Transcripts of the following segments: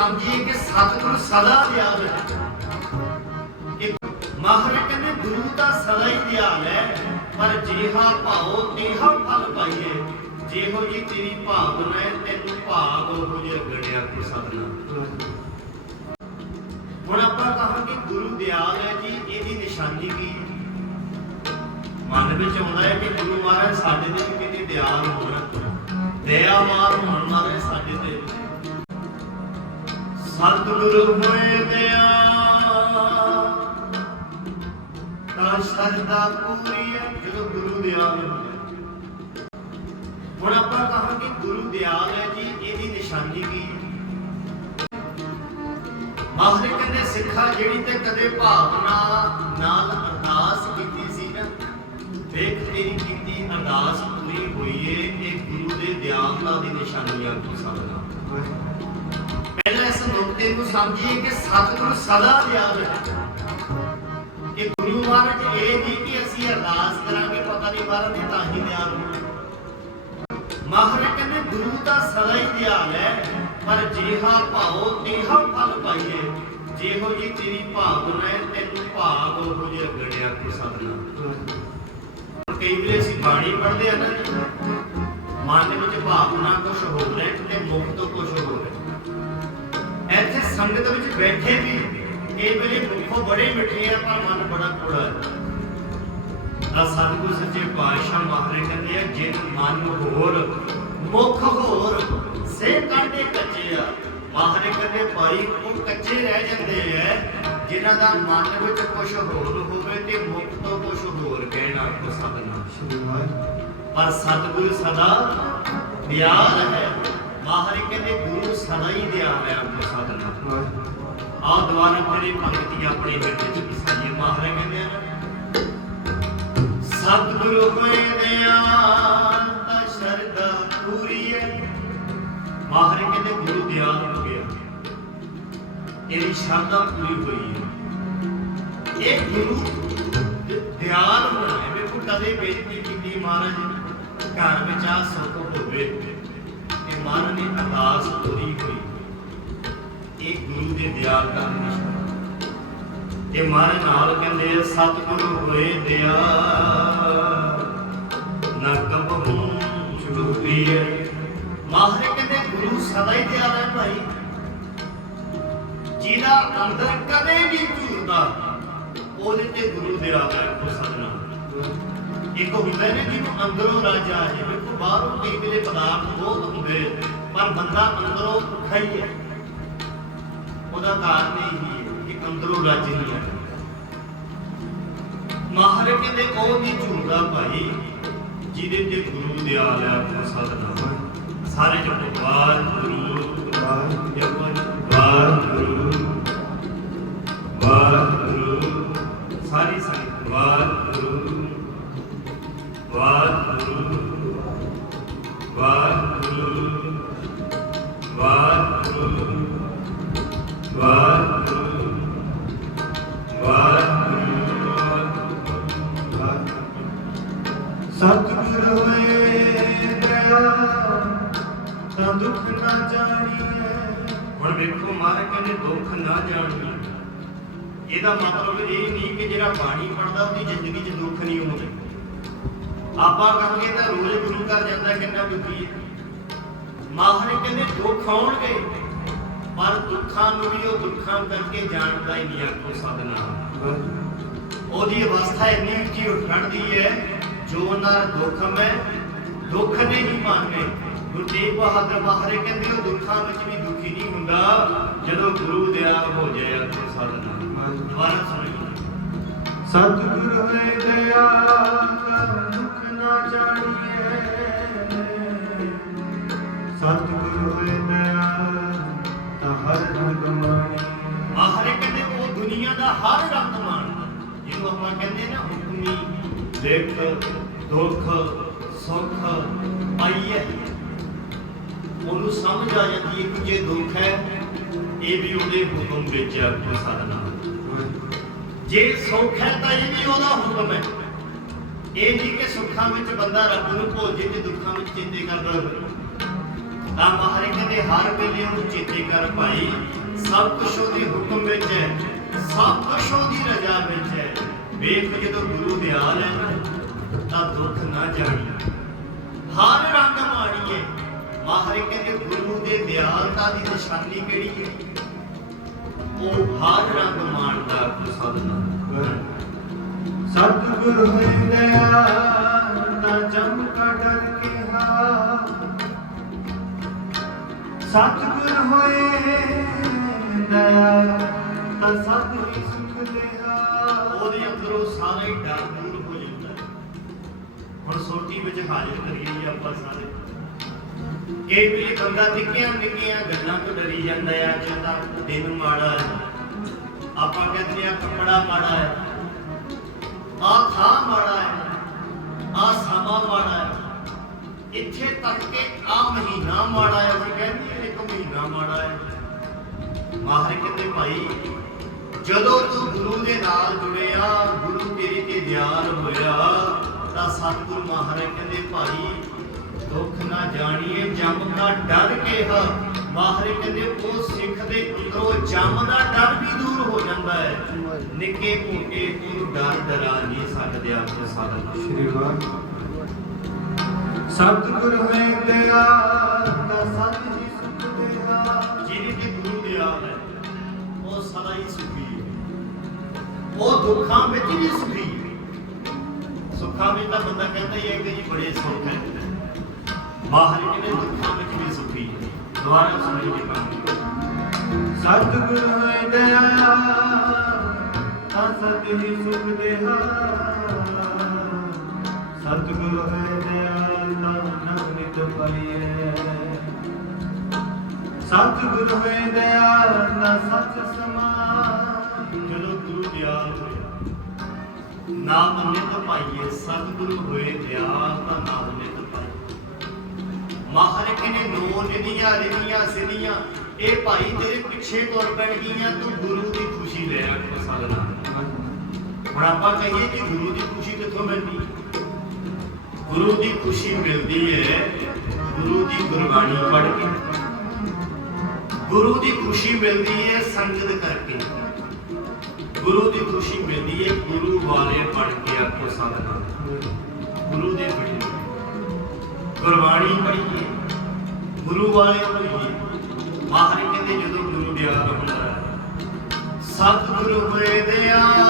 ਸਮਝੀਏ ਕਿ ਸਤਿਗੁਰੂ ਸਦਾ ਦਿਆਲ ਹੈ ਕਿ ਮਹਾਰਾਜ ਕਹਿੰਦੇ, ਗੁਰੂ ਤਾਂ ਸਦਾ ਹੀ ਦਿਆਲ ਹੈ, ਪਰ ਜਿਹਾ ਭਾਉ, ਤੇਹਾ ਫਲ ਪਾਈਏ। ਜਿਹੋ ਜੀ ਤੇਰੀ ਭਾਵਨਾ ਹੈ, ਤੈਨੂੰ ਭਾਗ ਉਹ ਜਿਹਾ ਗੜਿਆ ਕੋ ਸਦਨਾ। ਹੁਣ ਆਪਾਂ ਕਹਾਂਗੇ, ਗੁਰੂ ਦਿਆਲ ਹੈ ਜੀ, ਇਹਦੀ ਨਿਸ਼ਾਨੀ ਕੀ ਮਨ ਵਿੱਚ ਆਉਂਦਾ ਹੈ ਕਿ ਗੁਰੂ ਮਹਾਰਾਜ ਸਾਡੇ ਤੇ ਕਿੰਨੇ ਦਿਆਲ ਹੋਣ। ਦਇਆਵਾਨ ਹੋਣ ਮਹਾਰਾਜ ਸਾਡੇ ਤੇ। ਸਤਿਗੁਰੂ ਹੋਏ ਦਿਆਲ ਤਾਂ ਸਰਦਾ ਪੂਰੀ ਹੈ ਜਦੋਂ ਗੁਰੂ ਦਿਆਲ ਹੁਣ ਆਪਾਂ ਕਹਾਂਗੇ ਗੁਰੂ ਦਿਆਲ ਹੈ ਜੀ, ਇਹਦੀ ਨਿਸ਼ਾਨੀ ਕੀ ਹੈ? ਮਹਾਰਾਜ ਕਹਿੰਦੇ ਸਿੱਖਾ ਜਿਹੜੀ ਤੇ ਕਦੇ ਭਾਵਨਾ ਨਾਲ ਅਰਦਾਸ ਕੀਤੀ ਸੀ ਨਾ ਵੇਖ ਤੇਰੀ ਕੀਤੀ ਅਰਦਾਸ ਪੂਰੀ ਹੋਈ ਏ, ਇਹ ਗੁਰੂ ਦੇ ਦਿਆਲਤਾ ਦੀ ਨਿਸ਼ਾਨੀ ਆ ਕੋ ਸਕਦਾ ਪਹਿਲਾਂ ਨੂੰ ਸਮਝੀਏ ਕਿ ਸਤਿਗੁਰੂ ਸਦਾ ਦਿਆਲ ਹੈ। ਕਿ ਗੁਰੂ ਮਹਾਰਾਜ ਇਹ ਨਹੀਂ ਕਿ ਅਸੀਂ ਅਰਦਾਸ ਕਰਾਂਗੇ, ਪਤਾ ਨਹੀਂ ਮਹਾਰਾਜ ਨੇ ਤਾਂ ਹੀ ਦਿਆਲ ਹੋਣਾ ਮਹਾਰਾਜ ਕਹਿੰਦੇ, ਗੁਰੂ ਤਾਂ ਸਦਾ ਹੀ ਦਿਆਲ ਹੈ, ਪਰ ਜਿਹਾ ਭਾਉ ਤੇਹਾ ਫਲ ਪਾਈਏ। ਜਿਹੋ ਜੀ ਤੇਰੀ ਭਾਵਨਾ ਹੈ ਤੈਨੂੰ ਭਾਗ ਉਹ ਜਿਹਾ ਗੜਿਆ ਕੋ ਸਦਨਾ ਕਈ ਵੇਲੇ ਅਸੀਂ ਬਾਣੀ ਪੜ੍ਹਦੇ ਆ ਨਾ ਮਨ ਦੇ ਵਿੱਚ ਭਾਵਨਾ ਕੁਝ ਹੋ ਰਿਹਾ ਤੇ ਮੁਖ ਤੋਂ ਕੁਝ ਹੋ ਰਿਹਾ ਸੰਗਤ ਵਿੱਚ ਬੈਠੇ ਵੀ ਕਈ ਵੇਲੇ ਮੁਖੋਂ ਬੜੇ ਮਿੱਠੇ ਆ ਪਰ ਮਨ ਬੜਾ ਕੋੜਾ ਹੈ। ਆ ਸਤਿਗੁਰੂ ਸੱਚੇ ਪਾਤਸ਼ਾਹ ਮਹਾਰਾਜ ਕਹਿੰਦੇ ਆ ਜਿਨ ਮਨ ਹੋਰ ਮੁਖ ਹੋਰ ਸੇ ਕਾਂਡੇ ਕੱਚੇ ਆ। ਮਹਾਰਾਜ ਕਹਿੰਦੇ ਭਾਈ ਉਹ ਕੱਚੇ ਰਹਿ ਜਾਂਦੇ ਐ ਜਿਨ੍ਹਾਂ ਦਾ ਮਨ ਵਿੱਚ ਕੁਝ ਹੋਰ ਹੋਵੇ ਤੇ ਮੁਖ ਤੋਂ ਕੁਝ ਹੋਰ ਕਹਿਣਾ ਕੋ ਸਦਨਾ ਪਰ ਸਤਿਗੁਰੂ ਸਦਾ ਦਿਆਲ ਹੈ। ਮਹਾਰਾਜ ਕਹਿੰਦੇ ਗੁਰੂ ਸਦਾ ਹੀ ਦਿਆਲ ਹੈ ਆਪੋ ਸਦਨਾ ਆਹ ਦੁਆਰਾ ਤੇਰੀ ਭਗਤੀ ਆਪਣੀ ਹਿਰਦੇ ਚ ਵਸਾਈਏ ਮਹਾਰਾਜ ਕਹਿੰਦੇ ਆ ਸਤਿਗੁਰੂ ਹੋਏ ਦਿਆਲ ਤਾਂ ਸ਼ਰਧਾ ਪੂਰੀ ਹੈ। ਮਹਾਰਾਜ ਕਹਿੰਦੇ ਗੁਰੂ ਦਿਆਲ ਹੋ। ਗਿਆ ਇਹਦੀ ਸ਼ਰਧਾ ਪੂਰੀ ਹੋਈ ਹੈ। ਇਹ ਗੁਰੂ ਦਿਆਲ ਹੋਣਾ ਹੈ। ਵੇਖੋ ਕਦੇ ਬੇਨਤੀ ਕੀਤੀ ਮਹਾਰਾਜ ਘਰ ਵਿੱਚ ਆ ਸੁੱਖ ਹੋਵੇ ਇਹ ਦੀ ਅਰਦਾਸ ਪੂਰੀ ਹੋਈ। ਇਹ ਗੁਰੂ ਦੇ ਦਿਆਲ ਦਾ ਨਿਸ਼ਾਨ ਇਹ ਮਹਾਰਾਜ ਨਾਲ ਕਹਿੰਦੇ ਆ, ਹੋਏ ਦਿਆ ਨਾ ਕਬਹੂ ਛੁਪੀ ਹੈ। ਕਹਿੰਦੇ ਗੁਰੂ ਸਦਾ ਹੀ ਦਿਆਲ ਹੈ ਭਾਈ। ਜਿਹਦਾ ਅੰਦਰ ਕਦੇ ਵੀ ਝੂਰਦਾ ਉਹਦੇ ਤੇ ਗੁਰੂ ਦਿਆਲ ਹੈ ਕੋ ਸਦਨਾ ਇੱਕ ਹੁੰਦਾ ਹੈ ਜਿਹਨੂੰ ਅੰਦਰੋਂ ਰਾਜਾ ਆ ਜਾਵੇ ਵੇਖੋ ਬਾਹਰੋਂ ਕਈ ਵੇਲੇ ਪਦਾਰਥ ਬਹੁਤ ਹੁੰਦੇ ਪਰ ਬੰਦਾ ਅੰਦਰੋਂ ਭੁੱਖਾ ਹੀ। ਹੈ ਉਹਦਾ ਕਾਰਨ ਹੀ ਹੈ ਕਿ ਅੰਦਰੋਂ ਰੱਜ ਨਹੀਂ ਆ ਮਹਾਰਾਜ ਕਹਿੰਦੇ ਉਹ ਨਹੀਂ ਝੂਠਦਾ ਭਾਈ? ਜਿਹਦੇ ਤੇ ਗੁਰੂ ਦਿਆਲ ਹੈ, ਆਪਣਾ ਸਦਨਾ ਸਾਰੇ ਜਪੋ ਵਾਹਿਗੁਰੂ ਵਾਹਿਗੁਰੂ ਵਾਹਿਗੁਰੂ ਦੁੱਖ ਹੁਣ ਵੇਖੋ ਮਹਾਰਾਜ ਕਹਿੰਦੇ ਦੁੱਖ ਨਾ ਜਾਣੀ ਇਹਦਾ ਮਤਲਬ ਇਹ ਨਹੀਂ ਕਿ ਜਿਹੜਾ ਬਾਣੀ ਪੜਦਾ ਉਹਦੀ ਜ਼ਿੰਦਗੀ 'ਚ ਦੁੱਖ ਨਹੀਂ ਹੁੰਦੇ ਆਪਾਂ ਕਹਾਂਗੇ ਤਾਂ ਰੋਜ਼ ਗੁਰੂ ਘਰ ਜਾਂਦਾ ਕਿੰਨਾ ਦੁਖੀ ਹੈ। ਮਹਾਰਾਜ ਕਹਿੰਦੇ ਦੁੱਖ ਆਉਣਗੇ, ਪਰ ਦੁੱਖਾਂ ਨੂੰ ਵੀ ਉਹ ਦੁੱਖਾਂ ਕਰਕੇ ਜਾਣਦਾ ਹੀ ਨਹੀਂ ਆਖੋ ਸਦਨਾ ਉਹਦੀ ਅਵਸਥਾ ਇੰਨੀ ਉੱਚੀ ਉੱਠ ਦੀ ਹੈ, ਜੋ ਨਰ ਦੁੱਖ ਮੈਂ ਦੁੱਖ ਨਹੀਂ ਮੰਨੇ ਗੁਰੂ ਤੇਗ ਬਹਾਦਰ ਮਹਾਰਾਜ ਕਹਿੰਦੇ ਉਹ ਦੁੱਖਾਂ ਵਿੱਚ ਵੀ ਦੁਖੀ ਨਹੀਂ ਹੁੰਦਾ ਜਦੋਂ ਗੁਰੂ ਦਿਆਲ ਹੋ ਜਾਏ ਆਖੋ ਸਦਨਾ ਦੁਬਾਰਾ ਸੁਣੀਏ ਸਤਿਗੁਰ ਹੋਏ ਦਇਆ ਤਾਂ ਦੁੱਖ ਨਾ ਜਾਣੀਏ ਸਤਿਗੁਰ ਹੋਏ ਦਇਆ ਤਾਂ ਹਰ ਗੁਣ ਗਮਾਣੀ ਮਹਾਰਾਜ ਕਹਿੰਦੇ ਉਹ ਦੁਨੀਆ ਦਾ ਹਰ ਰੰਗ ਮਾਣਦਾ। ਜਿਹਨੂੰ ਆਪਾਂ ਕਹਿੰਦੇ ਨਾ ਹੁਕਮੀ ਦੁੱਖ ਦੁੱਖ ਸੁੱਖ ਆਈਏ ਸਮਝ ਆ ਜਾਂਦੀ ਹੈ ਕਿ ਜੇ ਦੁੱਖ ਹੈ, ਇਹ ਵੀ ਉਹਦੇ ਹੁਕਮ ਵਿੱਚ ਆ ਜੇ ਸੁੱਖ ਹੈ ਤਾਂ ਇਹ ਵੀ ਉਹਦਾ ਹੁਕਮ ਹੈ। ਇਹ ਨਹੀਂ ਕਿ ਸੁੱਖਾਂ ਵਿੱਚ ਬੰਦਾ ਰੱਬ ਨੂੰ ਭੁੱਲ ਜੇ ਤੇ ਦੁੱਖਾਂ ਵਿੱਚ ਚਿੰਤੇ ਕਰਦਾ ਹੋਵੇ ਤਾਂ ਮਹਾਰਾਜ ਕਹਿੰਦੇ, ਹਰ ਵੇਲੇ ਉਹਨੂੰ ਚੇਤੇ ਕਰ ਭਾਈ, ਸਭ ਕੁਛ ਉਹਦੇ ਹੁਕਮ ਵਿੱਚ ਹੈ, ਸਭ ਕੁਛ ਉਹਦੀ ਰਜ਼ਾ ਵਿੱਚ ਹੈ। ਵੇਖ ਜਦੋਂ ਗੁਰੂ ਦੇ ਆ ਤਾਂ ਦੁੱਖ ਨਾ ਜਾਣੀ। ਹਰ ਰੰਗ ਮਾਣੀਏ ਮਾਹਰੇ ਕਹਿੰਦੇ ਗੁਰੂ ਦੇ ਦਿਆਲਤਾ ਦੀ ਨਿਸ਼ਾਨੀ ਕਿਹੜੀ ਹੈ? ਉਹ ਹਰ ਰੰਗ ਮਾਣਦਾ ਪ੍ਰਸਾਦਨਾ ਸਤਿਗੁਰ ਹੋਇ ਦਇਆ ਤਾ ਜਮ ਕਾ ਕਿਹਾ। ਸਤਿਗੁਰ ਹੋਇ ਦਇਆ, ਤਾ ਸਭ ਹੀ ਸੁਖ ਲਿਆ ਉਹਦੇ ਅੰਦਰੋਂ ਸਾਰੇ ਡਰ ਦੂਰ ਹੋ ਜਾਂਦਾ ਹੈ। ਹੁਣ ਸੋਟੀ ਵਿੱਚ ਹਾਜ਼ਰ ਕਰੀਏ ਆਪਾਂ ਸਾਰੇ। ਕਈ ਵੇਲੇ ਬੰਦਾ ਨਿੱਕੀਆਂ ਨਿੱਕੀਆਂ ਗੱਲਾਂ ਤੋਂ ਡਰੀ ਜਾਂਦਾ ਹੈ ਚਾਹਤਾ ਦਿਨ ਮਾੜਾ ਹੈ ਆਪਾਂ ਕਹਿੰਦੇ ਆ ਕੱਪੜਾ ਮਾੜਾ ਹੈ ਆ ਥਾਂ ਮਾੜਾ ਹੈ ਆ ਸਮਾਂ ਮਾੜਾ ਹੈ ਇੱਥੇ ਤੱਕ ਕਿ ਆ ਮਹੀਨਾ ਮਾੜਾ ਹੈ ਅਸੀਂ ਕਹਿੰਦੇ ਇੱਕ ਮਹੀਨਾ ਮਾੜਾ ਹੈ ਮਾਹਰ ਕਹਿੰਦੇ ਭਾਈ, ਜਦੋਂ ਤੂੰ ਗੁਰੂ ਦੇ ਨਾਲ ਜੁੜਿਆ, ਗੁਰੂ ਤੇਰੇ ਤੇ ਦਿਆਲ ਹੋਇਆ, ਤਾਂ ਸਤਿਗੁਰ ਮਹਾਰਾਜ ਕਹਿੰਦੇ ਭਾਈ ਦੁੱਖ ਨਾ ਜਾਣੀਏ ਜਮ ਦਾ ਡਰ ਕੇ ਹ ਮਹਾਰਾਜ ਕਹਿੰਦੇ ਉਹ ਸਿੱਖ ਦੇ ਅੰਦਰੋਂ ਜਮ ਦਾ ਡਰ ਵੀ ਦੂਰ ਹੋ ਜਾਂਦਾ ਹੈ। ਨਿੱਕੇ ਮੋਟੇ ਤੂੰ ਡਰ ਡਰਾ ਨਹੀਂ ਸਕਦੇ ਆਪੇ ਸਾਧਨ ਸ਼੍ਰੀ ਵਾਹਿਗੁਰੂ ਸਤਿਗੁਰ ਹੋਇ ਦਇਆ ਤਾ ਸਭ ਹੀ ਸੁਖ ਲਿਆ ਜਿਹਦੇ ਤੇ ਗੁਰੂ ਦਿਆਲ ਹੈ ਉਹ ਸਦਾ ਹੀ ਸੁਖੀ ਹੈ। ਉਹ ਦੁੱਖਾਂ ਵਿੱਚ ਵੀ ਸੁਖੀ ਹੈ। ਸੁੱਖਾਂ ਵਿੱਚ ਤਾਂ ਬੰਦਾ ਕਹਿੰਦਾ ਹੀ ਹੈ ਕਿ ਜੀ ਬੜੇ ਸੁੱਖ ਹੈ। ਬਾਹਰ ਕਿਤੇ ਦੁੱਖਾਂ ਵਿੱਚ ਵੀ ਸੁਖੀ ਹੈ? ਦੁਆਰਾ ਸਮਝ ਨਹੀਂ ਪਾਉਂਦੇ ਸਤਿਗੁਰ ਦਇਆ ਤਾ ਸਭ ਹੀ ਸੁਖ ਦੇਹਾ। ਸਤਿਗੁਰ ਹੋਇ ਦਇਆ ਤਾ ਨਗ ਨਿਤ ਪਾਈਐ। ਸਤਿਗੁਰ ਹੋਇ ਦਇਆ ਤਾ ਸਚ ਸਮਾਈ ਜਦੋਂ ਗੁਰੂ ਦਿਆਲ ਹੋਇਆ ਨਾਮ ਨਿਤ ਪਾਈਏ ਸਤਿਗੁਰੂ ਹੋਏ ਦਿਆਲ ਤਾਂ ਨਾਮ ਨਿਤ ਪਾਈਏ ਮਹਾਰਾਜ ਨੋ ਨਿਧੀਆਂ ਰਿਧੀਆਂ ਸਿਧੀਆਂ ਇਹ ਭਾਈ ਤੇਰੇ ਪਿੱਛੇ ਤੁਰ ਪੈਣਗੀਆਂ, ਤੂੰ ਗੁਰੂ ਦੀ ਖੁਸ਼ੀ ਲੈ ਆ ਹੁਣ ਆਪਾਂ ਕਹੀਏ ਕਿ ਗੁਰੂ ਦੀ ਖੁਸ਼ੀ ਕਿੱਥੋਂ ਮਿਲਦੀ? ਗੁਰੂ ਦੀ ਖੁਸ਼ੀ ਮਿਲਦੀ ਹੈ ਗੁਰੂ ਦੀ ਗੁਰਬਾਣੀ ਪੜ੍ਹ ਕੇ। ਗੁਰੂ ਦੀ ਖੁਸ਼ੀ ਮਿਲਦੀ ਹੈ ਸੰਗਤ ਕਰਕੇ। ਗੁਰੂ ਦੀ ਖੁਸ਼ੀ ਮਿਲਦੀ ਹੈ ਗੁਰੂ ਵਾਲੇ ਪੜ੍ਹ ਕੇ ਆਖੋ ਸਾਧਨਾ ਗੁਰੂ ਦੇ ਪੜ੍ਹੀਏ ਗੁਰਬਾਣੀ ਪੜ੍ਹੀਏ, ਗੁਰੂ ਵਾਲੇ ਪੜ੍ਹੀਏ ਮਾਹਰ ਕਹਿੰਦੇ ਜਦੋਂ ਗੁਰੂ ਦਿਆਲ ਹੁੰਦਾ ਹੈ ਸਤਿਗੁਰੂ ਹੋਏ ਦਿਆਲ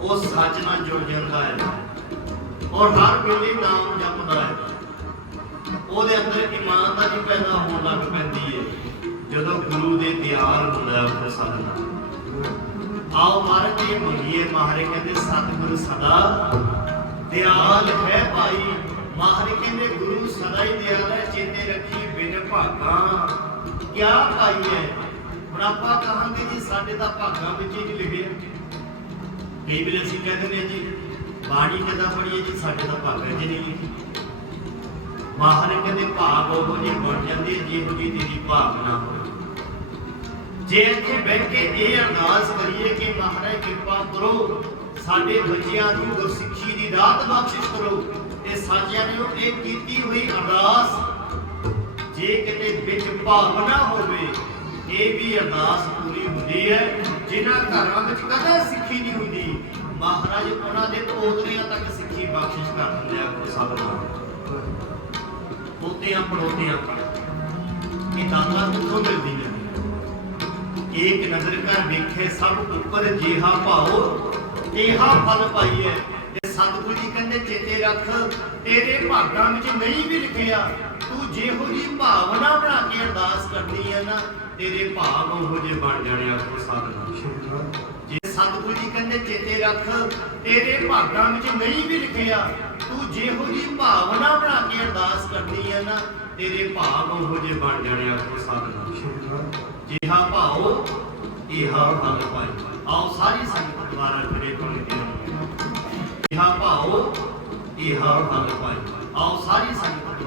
ਉਹ ਸੱਚ ਨਾਲ ਜੁੜ ਜਾਂਦਾ ਹੈ। ਔਰ ਹਰ ਵੇਲੇ ਨਾਮ ਜਪਦਾ ਹੈ। ਉਹਦੇ ਅੰਦਰ ਇਮਾਨਦਾਰੀ ਪੈਦਾ ਹੋਣ ਲੱਗ ਪੈਂਦੀ ਹੈ। ਜਦੋਂ ਗੁਰੂ ਦੇ ਦਿਆਲ ਹੁੰਦਾ ਉਹ ਸਾਧਨਾ ਆਓ ਮਹਾਰਾਜ ਜੀ ਮੰਗੀਏ ਮਹਾਰਾਜ ਕਹਿੰਦੇ, ਸਤਿਗੁਰੂ ਸਦਾ ਦਿਆਲ ਹੈ ਭਾਈ। ਮਹਾਰਾਜ ਕਹਿੰਦੇ, ਗੁਰੂ ਸਦਾ ਹੀ ਦਿਆਲ ਹੈ, ਚੇਤੇ ਰੱਖੀ ਬਿਨ ਭਾਗਾ। ਕਿਆ ਭਾਈ ਹੈ? ਹੁਣ ਆਪਾਂ ਕਹਾਂਗੇ ਜੀ, ਸਾਡੇ ਤਾਂ ਭਾਗਾਂ ਵਿੱਚ ਹੀ ਲਿਖਿਆ ਕਈ ਵੇਲੇ ਅਸੀਂ ਕਹਿੰਦੇ ਨੇ ਜੀ, ਬਾਣੀ ਕਿੱਦਾਂ ਪੜੀਏ ਜੀ, ਸਾਡੇ ਤਾਂ ਭਾਗਾਂ 'ਚ ਨਹੀਂ ਲਿਖੀ ਮਹਾਰਾਜ ਕਹਿੰਦੇ ਭਾਗ ਉਹ ਜੀ ਬਣ ਜਾਂਦੇ ਜਿਹੋ ਜੀ ਤੇਰੀ ਭਾਵਨਾ ਹੋਵੇ। ਜੇ ਇੱਥੇ ਬਹਿ ਕੇ ਇਹ ਅਰਦਾਸ ਕਰੀਏ ਕਿ ਮਹਾਰਾਜ ਕਿਰਪਾ ਕਰੋ, ਸਾਡੇ ਬੱਚਿਆਂ ਨੂੰ ਗੁਰਸਿੱਖੀ ਦੀ ਦਾਤ ਬਖਸ਼ਿਸ਼ ਕਰੋ, ਤੇ ਸਾਜਿਆਂ ਨੇ ਉਹ ਇਹ ਕੀਤੀ ਹੋਈ ਅਰਦਾਸ, ਜੇ ਕਿਤੇ ਵਿੱਚ ਭਾਵਨਾ ਹੋਵੇ, ਇਹ ਵੀ ਅਰਦਾਸ ਪੂਰੀ ਹੁੰਦੀ ਹੈ, ਜਿਨ੍ਹਾਂ ਘਰਾਂ ਵਿੱਚ ਕਦੇ ਸਿੱਖੀ ਨਹੀਂ ਹੁੰਦੀ। ਮਹਾਰਾਜ ਉਹਨਾਂ ਦੇ ਪੋਤਰਿਆਂ ਤੱਕ ਸਿੱਖੀ ਬਖਸ਼ਿਸ਼ ਕਰ ਦਿੰਦੇ ਆ ਗੁਰੂ ਸਾਹਿਬ ਨਾਲ ਪੋਤਿਆਂ, ਪੜੋਤਿਆਂ ਤੱਕ। ਇਹ ਦਾਤਾਂ ਕਿੱਥੋਂ ਮਿਲਦੀ ਨੇ ਏਕ ਨਜ਼ਰ ਕਰ ਵੇਖੇ, ਸਭ ਉੱਪਰ ਜੀਹਾ ਭਾਉ। ਇਹਾ ਫਲ ਪਾਈਐ। ਤੇ ਸਤਿਗੁਰੂ ਜੀ ਕਹਿੰਦੇ, ਚੇਤੇ ਰੱਖ, ਤੇਰੇ ਭਾਗਾਂ ਵਿੱਚ ਨਹੀਂ ਵੀ ਲਿਖਿਆ ਤੂੰ ਜਿਹੋ ਜੀ ਭਾਵਨਾ ਬਣਾ ਕੇ ਅਰਦਾਸ ਕਰਦੀ ਹੈ ਨਾ, ਤੇਰੇ ਭਾਗ ਉਹੋ ਜਿਹੇ ਬਣ ਜਾਣੇ ਆਪੋ ਸਾਧਨਾ ਜੇ। ਸਤਿਗੁਰੂ ਜੀ ਕਹਿੰਦੇ, ਚੇਤੇ ਰੱਖ, ਤੇਰੇ ਭਾਗਾਂ ਵਿੱਚ ਨਹੀਂ ਵੀ ਲਿਖਿਆ ਤੂੰ ਜਿਹੋ ਜੀ ਭਾਵਨਾ ਬਣਾ ਕੇ ਅਰਦਾਸ ਕਰਨੀ ਹੈ ਨਾ, ਤੇਰੇ ਭਾਗ ਉਹੋ ਜਿਹੇ ਬਣ ਜਾਣੇ ਆਪੋ ਸਾਧਨਾ। ਜਿਹਾ ਭਾਉ ਇਹਾ ਫਲ ਪਾਈ ਆਓ ਸਾਰੀ ਸੰਗਤ ਦੁਆਰਾ ਫਿਰੇ ਪੰਕਤੀ ਜਿਹਾ ਭਾਉ ਇਹਾ ਫਲ ਪਾਈ ਆਓ ਸਾਰੀ ਸੰਗਤ